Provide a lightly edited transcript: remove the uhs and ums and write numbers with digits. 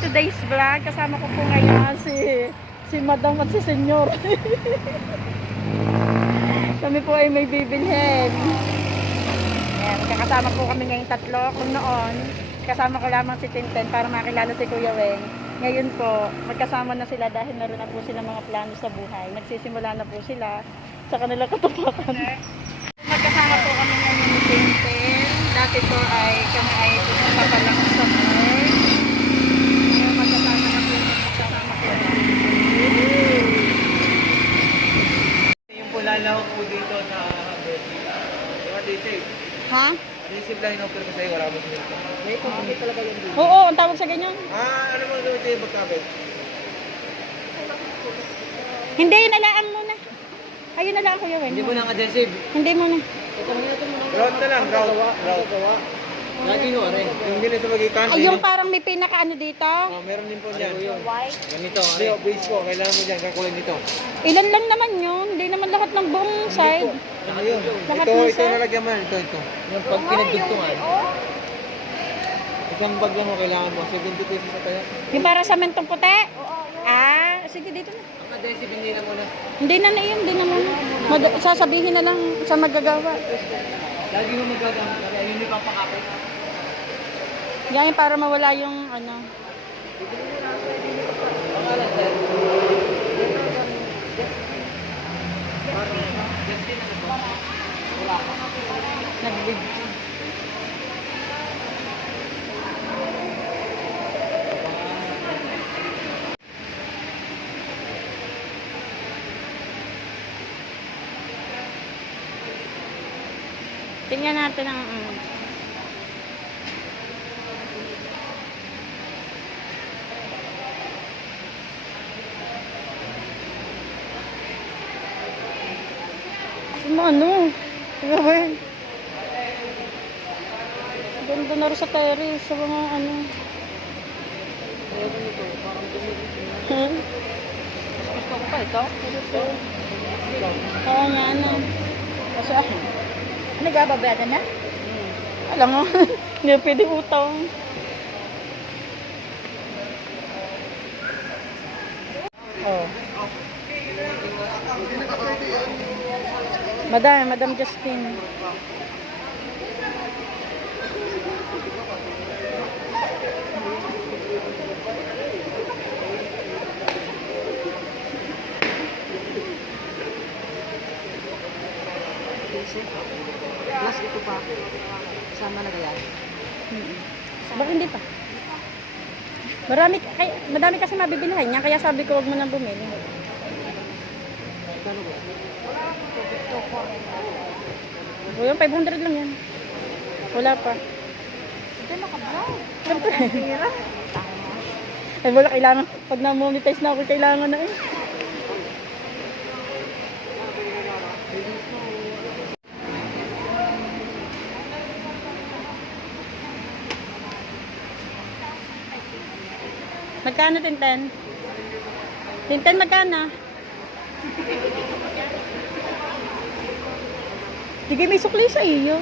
today's vlog. Kasama ko po ngayon si Madam at si Senyor. Kami po ay may bibilhin. Ayan, kakasama po kami ngayong tatlo. Kung noon, kasama ko lamang si Tintin para makilala si Kuya Weng. Ngayon po, magkasama na sila dahil naroon na po sila mga plano sa buhay. Nagsisimula na po sila sa kanilang katupakan. Magkasama po kami ngayon ni Tintin. Dati po ay kami ay pumunta pa lang sa Summer. Ngayon magkasama na po magkasama po. Yung po lalawak po dito sa Adhesive. Ha? Adhesive lang in-offer ko sa'yo, wala mo sila. May kumamit talaga yung dito. Oo, ang tawag sa ganyan. Ano mo gawin sa'yo magkabit? Hindi, yun alaang muna. Ayun alaang Kuya Weng. Hindi mo nang adhesive. Hindi muna. Grout na lang, grout. Lagi nyo, are. Yung din sa magikan. Ay, yung parang may pinaka-ano dito. Meron din po dyan. White. Ganito, are. Base po, kailangan mo dyan, kakulay nito. Ilan lang naman yun. Hindi naman lahat ng buong side. Ano yun? Lahat Ito, ng ito set? nalagyan mo, ito. Yung pag pinagdugtungan. Isang bag lang mo kailangan mo, 70 pesos sa tayo. Yung para sa mentong puti? Ah, sige dito na. Ang adhesive, hindi na muna. Hindi na na yun, hindi na muna. Sasabihin na lang sa magagawa. Lagi mo magagamit, kaya yun yung papakapit. Yan para mawala yung ano. Pangalan, sir? Nag-lead. Tingnan natin ang ano? Grabe. Ganda na rin sa terrace, sa mga ano. Gusto ko pa ito? Oo nga na. Kasi ako. Nagababada na? Alam mo, hindi pwede utang. Oh. Madam Justine. Plus ito pa. Sama na kaya? Bakit hindi pa? Madami kasi mabibilihan niya, kaya sabi ko wag mo nang bumili. Gano'n ba? O yung 500 lang yan. Wala pa. Ito naka-vlog. Siyempre. Ay wala, kailangan. Pag na-monetize na ako, kailangan na eh. Magkano, Tintin? Tintin, magkano? Sige, may sukli sa iyo.